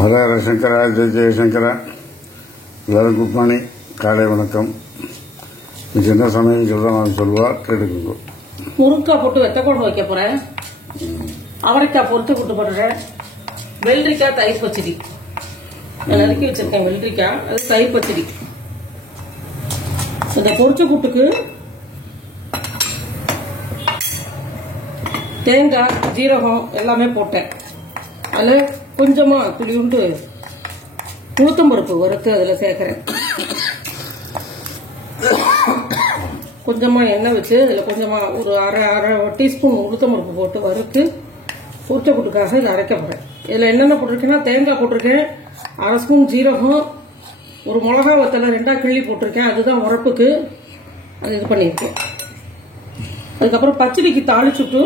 ஹர ஹர சங்கரா, ஜெய ஜெயசங்கரா. எல்லாரும் good morning, காலை வணக்கம். இன்னைக்கு என்ன சமையல் சொல்றேன் சொல்லுவா, கேட்டுக்கோங்க. முருங்காய் போட்டு வெத்த குழம்பு வைக்க போறேன். அவரைக்காய் பொறுத்து கூட்டு போடுறேன். வெள்ளரிக்காய் தயிர் பச்சடி நறுக்கி வச்சிருக்கேன். வெள்ளரிக்காய் அது தயிர் பச்சடி. இந்த பொரிச்ச கூட்டுக்கு தேங்காய் ஜீரகம் எல்லாமே போட்டேன். அதில் கொஞ்சமா துளியுண்டு உளுத்தம்பருப்பு வறுத்து அதில் சேர்க்கிறேன். கொஞ்சமா எண்ணெய் வச்சு அதில் கொஞ்சமா ஒரு அரை டீஸ்பூன் உளுத்தம்பருப்பு போட்டு வறுத்து பொரிச்ச கூட்டுக்காக இதை அரைக்க போறேன். இதில் என்னென்ன போட்டிருக்கேன்னா தேங்காய் போட்டிருக்கேன், அரை ஸ்பூன் ஜீரகம், ஒரு மிளகா வத்தலை 2 கிள்ளி போட்டிருக்கேன். அதுதான் உரப்புக்கு அது இது பண்ணியிருக்கேன். அதுக்கப்புறம் பச்சடிக்கு தாளிச்சுட்டு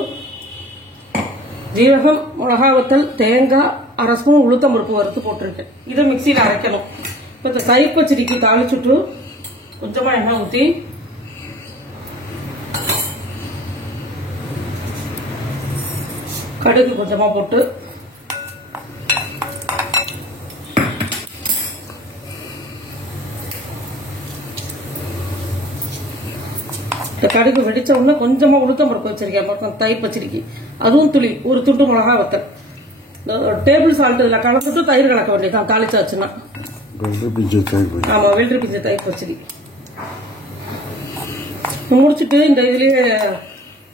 ஜீரகம், மிளகா வத்தல், தேங்காய், அரை ஸ்பூன் உளுத்தம்பருப்பு வறுத்து போட்டிருக்கேன். இதை மிக்சியில் அரைக்கணும். இப்போ இந்த தயிர் பச்சடிக்கு தாளிச்சுட்டு கொஞ்சமா எண்ணெய் ஊற்றி கடுகு கொஞ்சமா போட்டு கடுகு வெடிச்ச உடனே கொஞ்சமா உளுத்தம்பருப்பு வச்சிருக்கேன் தயிர் பச்சடிக்கு. அதுவும் துளி ஒரு துண்டு மிளகா வத்தல், டேபிள் சால்ட் இதுல கலந்துட்டு தயிர் கலக்க வேண்டியதான் தாளிச்சாச்சுன்னா. ஆமா, வெள்ளரி பிஞ்ச தயிர் பச்சடி முடிச்சுட்டு இந்த இதுலயே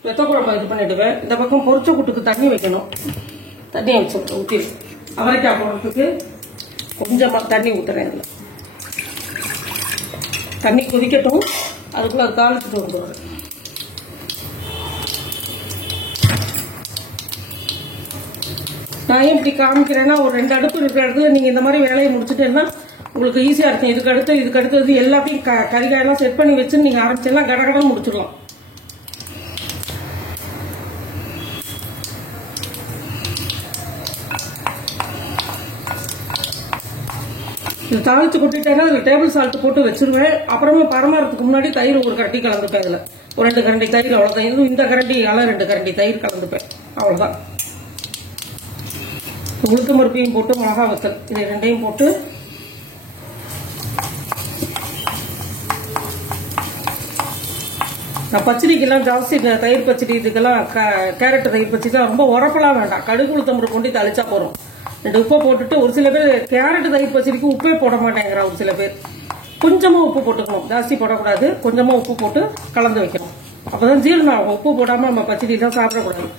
வெத்த குழம்பு இது பண்ணிடுவேன். இந்த பக்கம் பொரிச்ச கூட்டுக்கு தண்ணி வைக்கணும். தண்ணி வச்சு ஊற்றி அவரைக்காய் போடுறதுக்கு கொஞ்சமா தண்ணி ஊத்துறேன். இதுல தண்ணி கொதிக்கட்டும், அதுக்குள்ள அது தாளிச்சுட்டு வந்துடுவேன். நான் இப்படி காமிக்கிறேன்னா ஒரு 2 அடுப்பு இருக்கிற இடத்துல நீங்க இந்த மாதிரி வேலையை முடிச்சுட்டேன்னா உங்களுக்கு ஈஸியா இருக்கும். இதுக்கு அடுத்தது எல்லாத்தையும் கறிகாயெல்லாம் செட் பண்ணி வச்சு நீங்க ஆரம்பிச்செல்லாம் கடகடன்னு முடிச்சிடலாம். இது தாளிச்சு கொட்டிட்டேன்னா அதில் டேபிள் சால்ட் போட்டு வச்சிருவேன். அப்புறமா பரமாறதுக்கு முன்னாடி தயிர் ஒரு கரண்டி கலந்துப்பேன். அதில் ஒரு 2 கரண்டி தயிர், அவ்வளோதான். இதுவும் இந்த கரண்டியால 2 கரண்டி தயிர் கலந்துப்பேன், அவ்வளோதான். உளுத்த பருப்பையும் போட்டு மிளகா வத்தல் இதை 2ஐயும் போட்டு நான் பச்சடிக்கெல்லாம் ஜாஸ்தி தயிர் பச்சடி இதுக்கெல்லாம் கேரட் தயிர் பச்சடிலாம் ரொம்ப உரப்பெல்லாம் வேண்டாம். கடுகு உளுத்தம்பருப்பு கொண்டு தளிச்சா போறோம். 2 உப்பை போட்டுட்டு, ஒரு சில பேர் கேரட் தயிர் பச்சடிக்கு உப்பே போட மாட்டேங்கிறா. ஒரு சில பேர் கொஞ்சமா உப்பு போட்டுக்கணும், ஜாஸ்தி போடக்கூடாது. கொஞ்சமா உப்பு போட்டு கலந்து வைக்கணும், அப்பதான் ஜீரணம் ஆகும். உப்பு போடாம நம்ம பச்சடி தான் சாப்பிடக்கூடாது.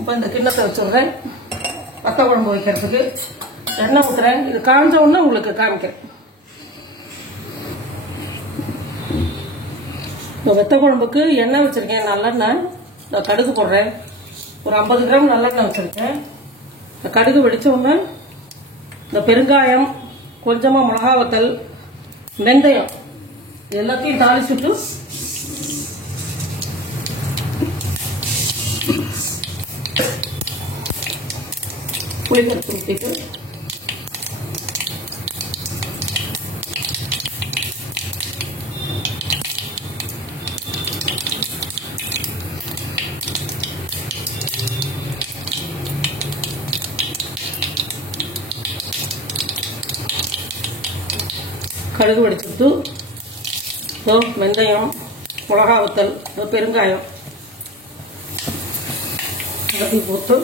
இப்போ இந்த கிண்ணத்தை வச்சுடுறேன். வத்த குழம்பு வைக்கிறதுக்கு எண்ணெய் ஊத்துறேன். இது காஞ்ச உடனே உங்களுக்கு காமிக்கிறேன். இந்த வெத்த குழம்புக்கு எண்ணெய் வச்சிருக்கேன், நல்லெண்ணெய். இந்த கடுகு போடுறேன், ஒரு 50 கிராம் நல்லெண்ணெய் வச்சிருக்கேன். இந்த கடுகு வெடிச்ச உடனே இந்த பெருங்காயம், கொஞ்சமா மிளகா வத்தல், வெந்தயம் எல்லாத்தையும் தாளிச்சுட்டு புளிக்கரைச்சி ஊற்றிட்டு கடுகு வெடிச்சுட்டு வெந்தயம், மிளகா வத்தல், பெருங்காயம் எல்லாத்தையும் போட்டு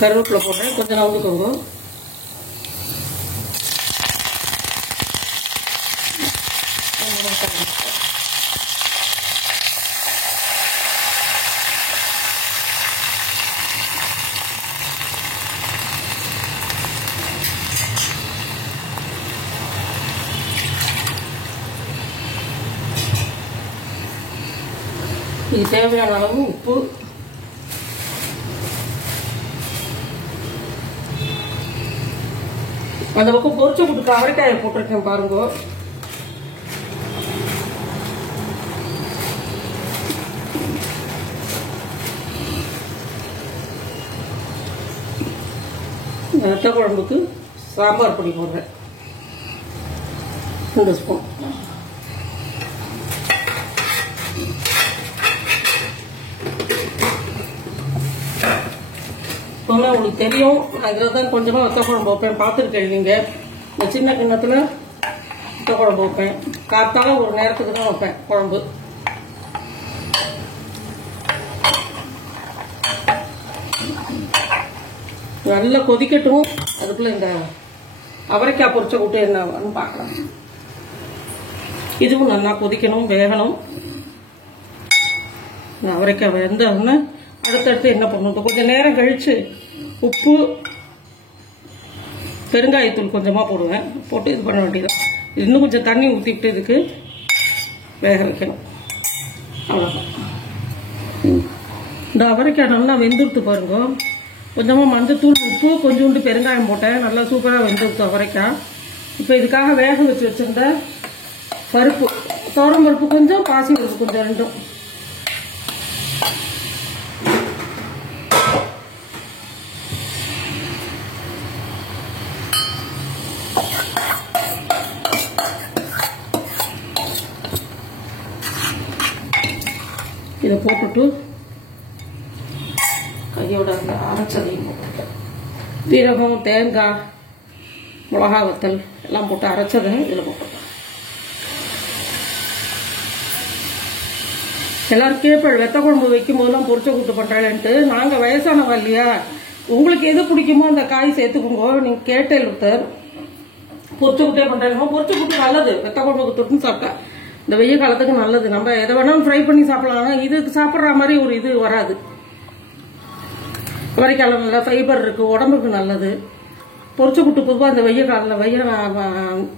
கருவேப்பிலை போடுறேன். கொஞ்சம் நவுந்துக்கோங்க. இது தேவையான அளவு உப்பு, அந்த பக்கம் பொரிச்ச கூட்டுக்கு அவரைக்காயை போட்டிருக்கேன் பாருங்க. வத்த குழம்புக்கு சாம்பார் பொடி போடுறேன் 2 ஸ்பூன். இப்போமே உங்களுக்கு தெரியும், அதில் தான் கொஞ்சமாக வத்த குழம்பு வைப்பேன், பார்த்துருக்கேன் நீங்கள். இந்த சின்ன கிண்ணத்தில் வத்த குழம்பு வைப்பேன். காத்தால ஒரு நேரத்துக்கு தான் வைப்பேன் குழம்பு. நல்லா கொதிக்கட்டும். அதுக்குள்ள இந்த அவரைக்காய் பொரிச்ச கூட்டு என்னன்னு பார்க்கலாம். இதுவும் நல்லா கொதிக்கணும், வேகணும். இந்த அவரைக்காய் வெந்தோடனே அடுத்தடுத்து என்ன பண்ணணும், கொஞ்சம் நேரம் கழிச்சு உப்பு பெருங்காயத்தூள் கொஞ்சமாக போடுவேன். போட்டு இது பண்ண வேண்டியது. இன்னும் கொஞ்சம் தண்ணி ஊற்றிக்கிட்டு இதுக்கு வேக வைக்கணும். அவ்வளோதான். இந்த அவரைக்காய் நல்லா வெந்துட்டு பாருங்க. கொஞ்சமாக மஞ்சத்தூள், உப்பு, கொஞ்சோண்டு பெருங்காயம் போட்டேன். நல்லா சூப்பராக வெந்துட்டு அவரைக்காய். இப்போ இதுக்காக வேக வச்சு வச்சுருந்த பருப்பு, துவரம் பருப்பு கொஞ்சம், பாசி பருப்பு கொஞ்சம், ரெண்டும் இதை போட்டுட்டு கையோட அரைச்சதையும் போட்டுட்டேன். சீரகம், தேங்காய், மிளகா வத்தல் எல்லாம் போட்டு அரைச்சதை இதில் போட்டுட்டேன். எல்லாரும் கேட்பேன், வெத்த குழம்பு வைக்கும் போதெல்லாம் பொரிச்ச கூட்டு பண்ணுறேன்ட்டு. நாங்கள் வயசானவா இல்லையா, உங்களுக்கு எது பிடிக்குமோ அந்த காய் சேர்த்துக்கோங்க. நீங்கள் கேட்டேன் ஒருத்தர் பொரிச்ச கூட்டே பண்ணுறேங்க. பொரிச்ச கூட்டு நல்லது, வெத்த குழம்புக்கு தொட்டுன்னு சாப்பிட்டா இந்த வெயில் காலத்துக்கு நல்லது. நம்ம எதை வேணாலும் ஃப்ரை பண்ணி சாப்பிடலாம். இதுக்கு சாப்பிட்ற மாதிரி ஒரு இது வராது. அவரைக்காய் நல்லா ஃபைபர் இருக்கு, உடம்புக்கு நல்லது. பொரிச்ச கூட்டு பொதுவாக இந்த வெயில் காலில்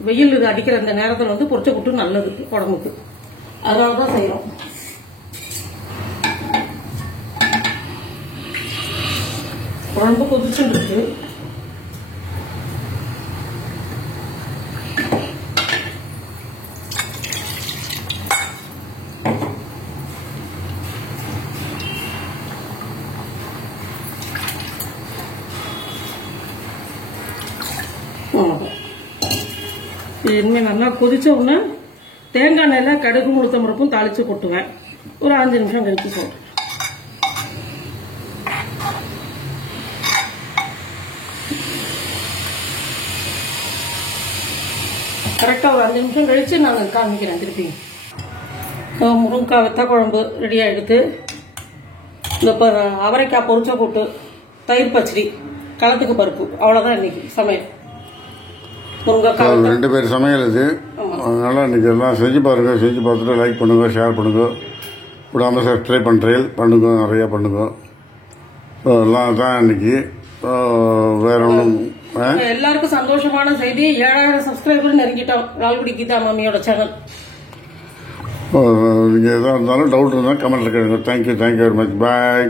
வெயில் இது அடிக்கிற அந்த நேரத்தில் வந்து பொரிச்ச கூட்டு நல்லது உடம்புக்கு. அதனால தான் செய்கிறோம். குழம்பு கொதிச்சுட்டு இருக்கு. இனிமேல் நல்லா கொதிச்ச உடனே தேங்காய் எண்ணெயில் கடுகு, உளுத்தம் பருப்பும் தாளிச்சு கொட்டுவேன். ஒரு 5 நிமிஷம் கழிச்சு போட்டேன். கரெக்டாக ஒரு 5 நிமிஷம் கழிச்சு நான் காமிக்கிறேன் திருப்பி. முருங்கைக்காய் வெத்த குழம்பு ரெடி ஆகிடுது. இந்த அவரைக்காய் பொரிச்ச கூட்டு, தயிர் பச்சடி, களத்துக்கு பருப்பு, அவ்வளோதான் இன்னைக்கு சமையல். 2 பேர் சமையல் இது. அதனால் இன்றைக்கி எல்லாம் செஞ்சு பாருங்கள். செஞ்சு பார்த்துட்டு லைக் பண்ணுங்கள், ஷேர் பண்ணுங்கள், விடாமல் சப்ஸ்கிரைப் பண்ணுங்க, நிறையா பண்ணுங்க. எல்லாம் தான் இன்னைக்கு. வேற ஒன்றும் எல்லாருக்கும் சந்தோஷமான செய்தி. 7000 சப்ஸ்கிரைபர் நெருங்கிட்டோம் லால்குடி கீதா மாமியோட சேனல். நீங்கள் எதாக இருந்தாலும் டவுட் இருந்தால் கமெண்ட்டில் கேளுங்க. Thank you very much. பாய்.